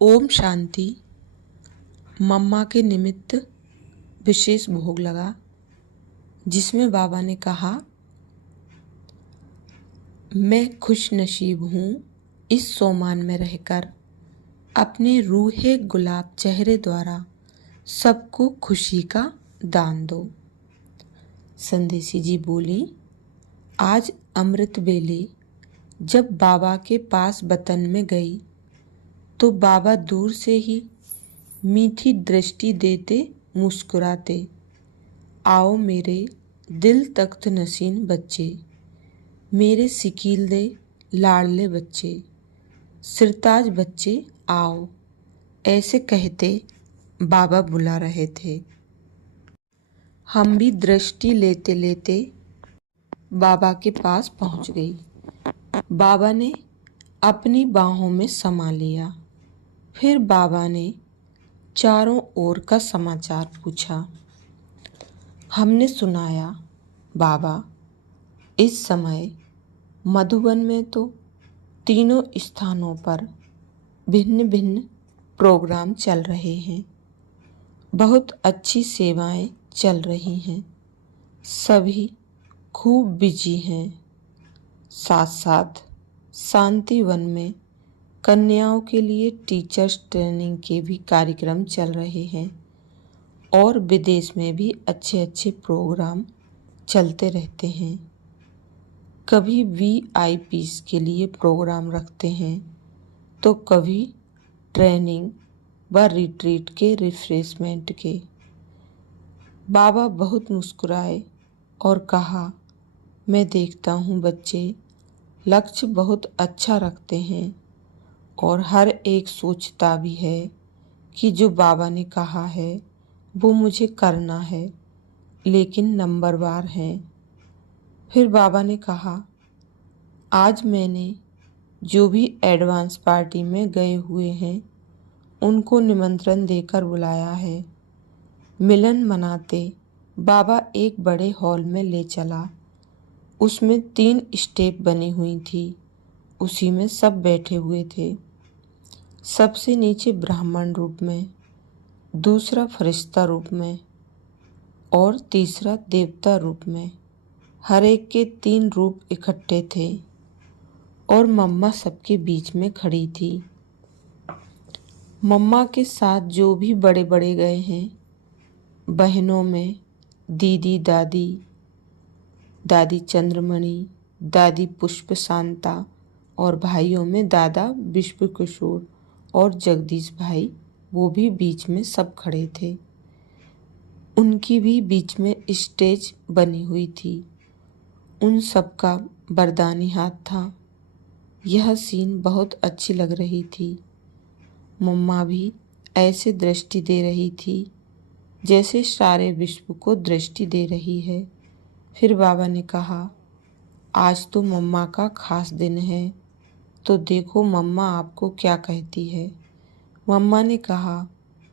ओम शांति। मम्मा के निमित्त विशेष भोग लगा, जिसमें बाबा ने कहा, मैं खुश नसीब हूँ इस सोमान में रहकर अपने रूहे गुलाब चेहरे द्वारा सबको खुशी का दान दो। संदेशी जी बोली, आज अमृत बेले जब बाबा के पास वतन में गई तो बाबा दूर से ही मीठी दृष्टि देते मुस्कुराते, आओ मेरे दिल तख्त नशीन बच्चे, मेरे सिकीलदे लाडले बच्चे, सिरताज बच्चे आओ, ऐसे कहते बाबा बुला रहे थे। हम भी दृष्टि लेते लेते बाबा के पास पहुंच गई। बाबा ने अपनी बाहों में समा लिया। फिर बाबा ने चारों ओर का समाचार पूछा। हमने सुनाया, बाबा इस समय मधुबन में तो तीनों स्थानों पर भिन्न भिन्न प्रोग्राम चल रहे हैं, बहुत अच्छी सेवाएं चल रही हैं, सभी खूब बिजी हैं। साथ साथ शांतिवन में कन्याओं के लिए टीचर्स ट्रेनिंग के भी कार्यक्रम चल रहे हैं और विदेश में भी अच्छे अच्छे प्रोग्राम चलते रहते हैं। कभी VIPs के लिए प्रोग्राम रखते हैं तो कभी ट्रेनिंग व रिट्रीट के रिफ्रेशमेंट के। बाबा बहुत मुस्कुराए और कहा, मैं देखता हूँ बच्चे लक्ष्य बहुत अच्छा रखते हैं और हर एक सोचता भी है कि जो बाबा ने कहा है वो मुझे करना है, लेकिन नंबरवार हैं। फिर बाबा ने कहा, आज मैंने जो भी एडवांस पार्टी में गए हुए हैं उनको निमंत्रण देकर बुलाया है। मिलन मनाते बाबा एक बड़े हॉल में ले चला। उसमें 3 स्टेप बनी हुई थी, उसी में सब बैठे हुए थे। सबसे नीचे ब्राह्मण रूप में, दूसरा फरिश्ता रूप में और तीसरा देवता रूप में। हर एक के 3 रूप इकट्ठे थे और मम्मा सबके बीच में खड़ी थी। मम्मा के साथ जो भी बड़े बड़े गए हैं, बहनों में दीदी दादी, दादी चंद्रमणि, दादी पुष्प शांता और भाइयों में दादा विश्व किशोर और जगदीश भाई, वो भी बीच में सब खड़े थे। उनकी भी बीच में स्टेज बनी हुई थी। उन सब का वरदानी हाथ था। यह सीन बहुत अच्छी लग रही थी। मम्मा भी ऐसे दृष्टि दे रही थी जैसे सारे विश्व को दृष्टि दे रही है। फिर बाबा ने कहा, आज तो मम्मा का खास दिन है, तो देखो मम्मा आपको क्या कहती है। मम्मा ने कहा,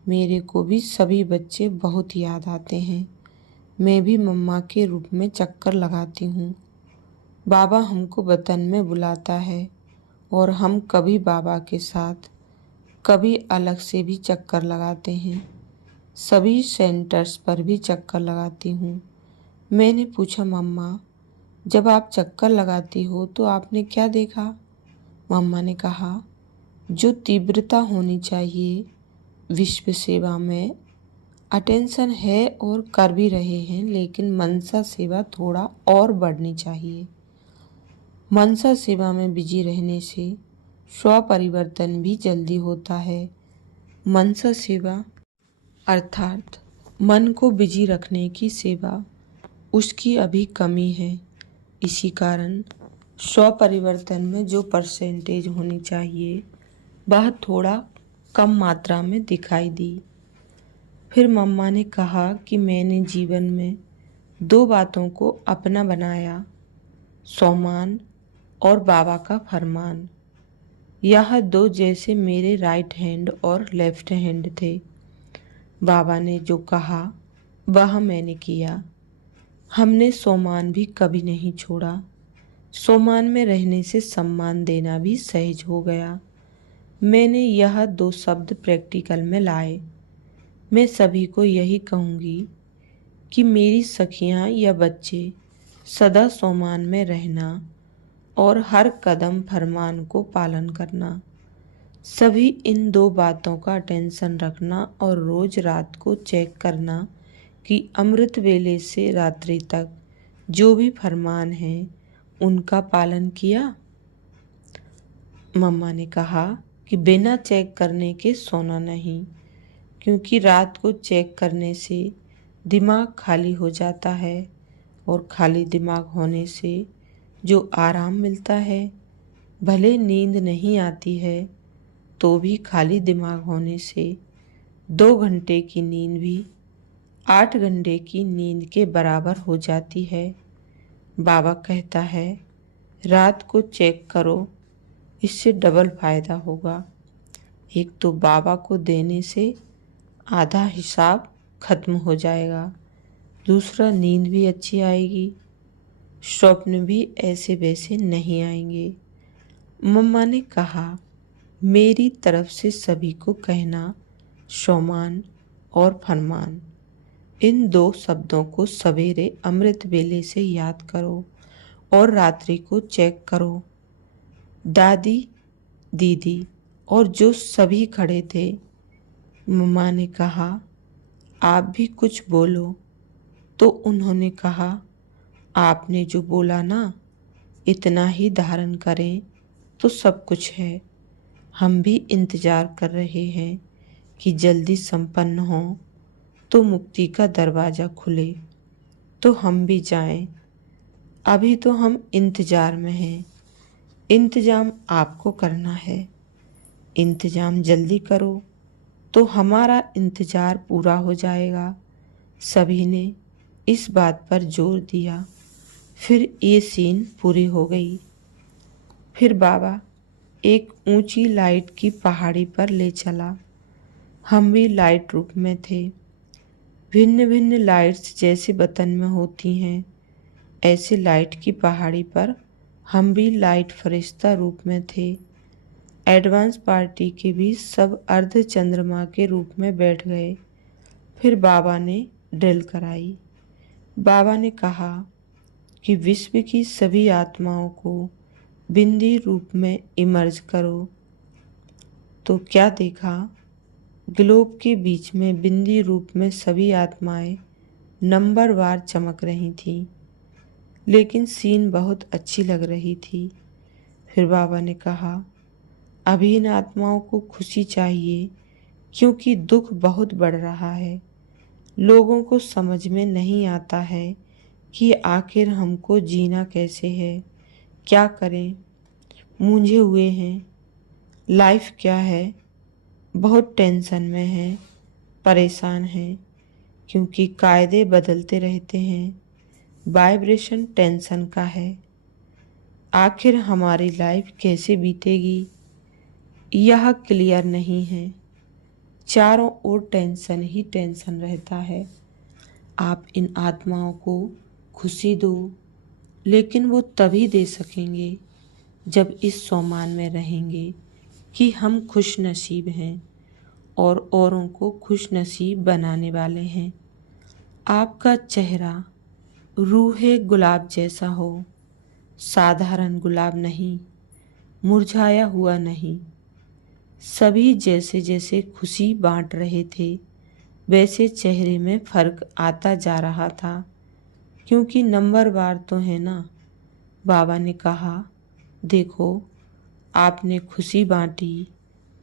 मेरे को भी सभी बच्चे बहुत याद आते हैं। मैं भी मम्मा के रूप में चक्कर लगाती हूँ। बाबा हमको वतन में बुलाता है और हम कभी बाबा के साथ कभी अलग से भी चक्कर लगाते हैं। सभी सेंटर्स पर भी चक्कर लगाती हूँ। मैंने पूछा, मम्मा जब आप चक्कर लगाती हो तो आपने क्या देखा? मम्मा ने कहा, जो तीव्रता होनी चाहिए विश्व सेवा में अटेंशन है और कर भी रहे हैं, लेकिन मनसा सेवा थोड़ा और बढ़नी चाहिए। मनसा सेवा में बिजी रहने से स्व परिवर्तन भी जल्दी होता है। मनसा सेवा अर्थात मन को बिजी रखने की सेवा, उसकी अभी कमी है। इसी कारण स्व परिवर्तन में जो परसेंटेज होनी चाहिए वह थोड़ा कम मात्रा में दिखाई दी। फिर मम्मा ने कहा कि मैंने जीवन में 2 बातों को अपना बनाया, सोमान और बाबा का फरमान। यह 2 जैसे मेरे राइट हैंड और लेफ्ट हैंड थे। बाबा ने जो कहा वह मैंने किया। हमने सोमान भी कभी नहीं छोड़ा। सोमान में रहने से सम्मान देना भी सहज हो गया। मैंने यह 2 शब्द प्रैक्टिकल में लाए। मैं सभी को यही कहूँगी कि मेरी सखियाँ या बच्चे सदा सोमान में रहना और हर कदम फरमान को पालन करना। सभी इन 2 बातों का टेंशन रखना और रोज रात को चेक करना कि अमृत वेले से रात्रि तक जो भी फरमान है उनका पालन किया। मम्मा ने कहा कि बिना चेक करने के सोना नहीं, क्योंकि रात को चेक करने से दिमाग खाली हो जाता है और खाली दिमाग होने से जो आराम मिलता है, भले नींद नहीं आती है तो भी खाली दिमाग होने से 2 घंटे की नींद भी 8 घंटे की नींद के बराबर हो जाती है। बाबा कहता है रात को चेक करो, इससे डबल फायदा होगा। एक तो बाबा को देने से आधा हिसाब खत्म हो जाएगा, दूसरा नींद भी अच्छी आएगी, स्वप्न भी ऐसे वैसे नहीं आएंगे। मम्मा ने कहा मेरी तरफ से सभी को कहना सोमान और फरमान, इन 2 शब्दों को सवेरे अमृत वेले से याद करो और रात्रि को चेक करो। दादी, दीदी और जो सभी खड़े थे, मम्मा ने कहा आप भी कुछ बोलो, तो उन्होंने कहा आपने जो बोला ना, इतना ही धारण करें तो सब कुछ है। हम भी इंतजार कर रहे हैं कि जल्दी संपन्न हो तो मुक्ति का दरवाज़ा खुले तो हम भी जाएं। अभी तो हम इंतजार में हैं। इंतजाम आपको करना है, इंतजाम जल्दी करो तो हमारा इंतजार पूरा हो जाएगा। सभी ने इस बात पर जोर दिया। फिर ये सीन पूरी हो गई। फिर बाबा एक ऊंची लाइट की पहाड़ी पर ले चला। हम भी लाइट रूप में थे। भिन्न भिन्न लाइट्स जैसे वतन में होती हैं, ऐसे लाइट की पहाड़ी पर हम भी लाइट फरिश्ता रूप में थे। एडवांस पार्टी के भी सब अर्ध चंद्रमा के रूप में बैठ गए। फिर बाबा ने ड्रिल कराई। बाबा ने कहा कि विश्व की सभी आत्माओं को बिंदी रूप में इमर्ज करो। तो क्या देखा, ग्लोब के बीच में बिंदी रूप में सभी आत्माएं नंबरवार चमक रही थीं, लेकिन सीन बहुत अच्छी लग रही थी। फिर बाबा ने कहा अभी इन आत्माओं को खुशी चाहिए, क्योंकि दुख बहुत बढ़ रहा है। लोगों को समझ में नहीं आता है कि आखिर हमको जीना कैसे है, क्या करें, मूंझे हुए हैं, लाइफ क्या है, बहुत टेंशन में हैं, परेशान हैं, क्योंकि कायदे बदलते रहते हैं। वाइब्रेशन टेंशन का है। आखिर हमारी लाइफ कैसे बीतेगी, यह क्लियर नहीं है। चारों ओर टेंशन ही टेंशन रहता है। आप इन आत्माओं को खुशी दो, लेकिन वो तभी दे सकेंगे जब इस सोमान में रहेंगे कि हम खुश नसीब हैं और औरों को खुश नसीब बनाने वाले हैं। आपका चेहरा रूहे गुलाब जैसा हो, साधारण गुलाब नहीं, मुरझाया हुआ नहीं। सभी जैसे जैसे खुशी बांट रहे थे, वैसे चेहरे में फर्क आता जा रहा था, क्योंकि नंबरवार तो है ना। बाबा ने कहा देखो, आपने खुशी बांटी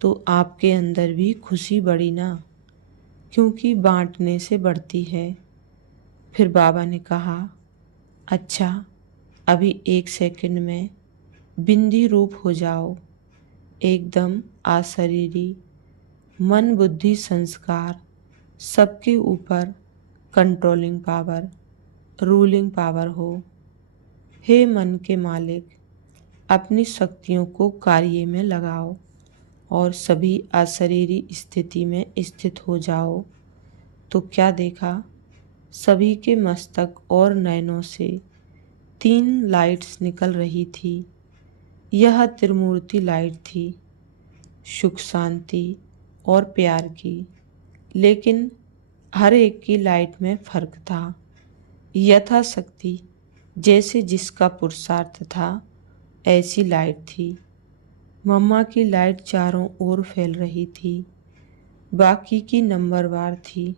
तो आपके अंदर भी खुशी बढ़ी ना, क्योंकि बांटने से बढ़ती है। फिर बाबा ने कहा अच्छा, अभी 1 सेकंड में बिंदी रूप हो जाओ, एकदम अशरीरी। मन बुद्धि संस्कार सबके ऊपर कंट्रोलिंग पावर, रूलिंग पावर हो। हे मन के मालिक, अपनी शक्तियों को कार्य में लगाओ और सभी अशरीरी स्थिति में स्थित हो जाओ। तो क्या देखा, सभी के मस्तक और नयनों से 3 लाइट्स निकल रही थी। यह त्रिमूर्ति लाइट थी। सुख शांति और प्यार की, लेकिन हर एक की लाइट में फर्क था। यथाशक्ति जैसे जिसका पुरुषार्थ था ऐसी लाइट थी। मम्मा की लाइट चारों ओर फैल रही थी, बाकी की नंबरवार थी।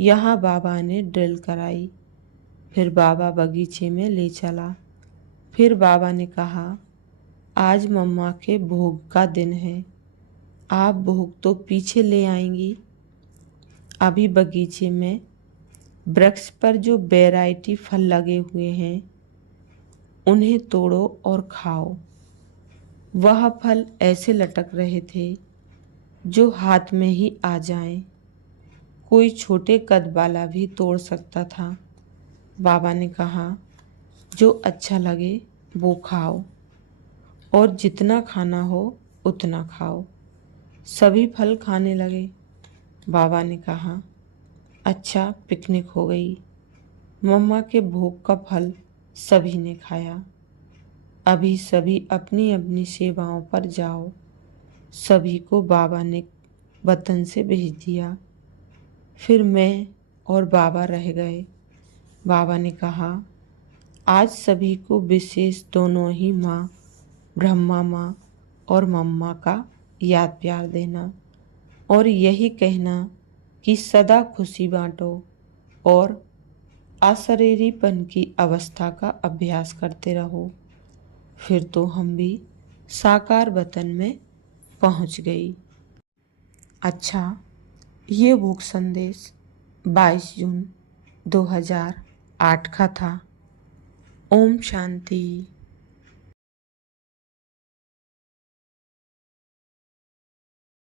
यहाँ बाबा ने ड्रिल कराई, फिर बाबा बगीचे में ले चला। फिर बाबा ने कहा, आज मम्मा के भोग का दिन है, आप भोग तो पीछे ले आएंगी। अभी बगीचे में वृक्ष पर जो वैरायटी फल लगे हुए हैं उन्हें तोड़ो और खाओ। वह फल ऐसे लटक रहे थे जो हाथ में ही आ जाएं। कोई छोटे कद वाला भी तोड़ सकता था। बाबा ने कहा, जो अच्छा लगे वो खाओ और जितना खाना हो उतना खाओ। सभी फल खाने लगे। बाबा ने कहा, अच्छा पिकनिक हो गई। मम्मा के भोग का फल सभी ने खाया। अभी सभी अपनी अपनी सेवाओं पर जाओ। सभी को बाबा ने वतन से भेज दिया। फिर मैं और बाबा रह गए। बाबा ने कहा, आज सभी को विशेष दोनों ही माँ, ब्रह्मा माँ और मम्मा का याद प्यार देना और यही कहना कि सदा खुशी बांटो और अशरीरीपन की अवस्था का अभ्यास करते रहो। फिर तो हम भी साकार वतन में पहुंच गई। अच्छा, ये बुक संदेश 22 जून 2008 का था। ओम शांति।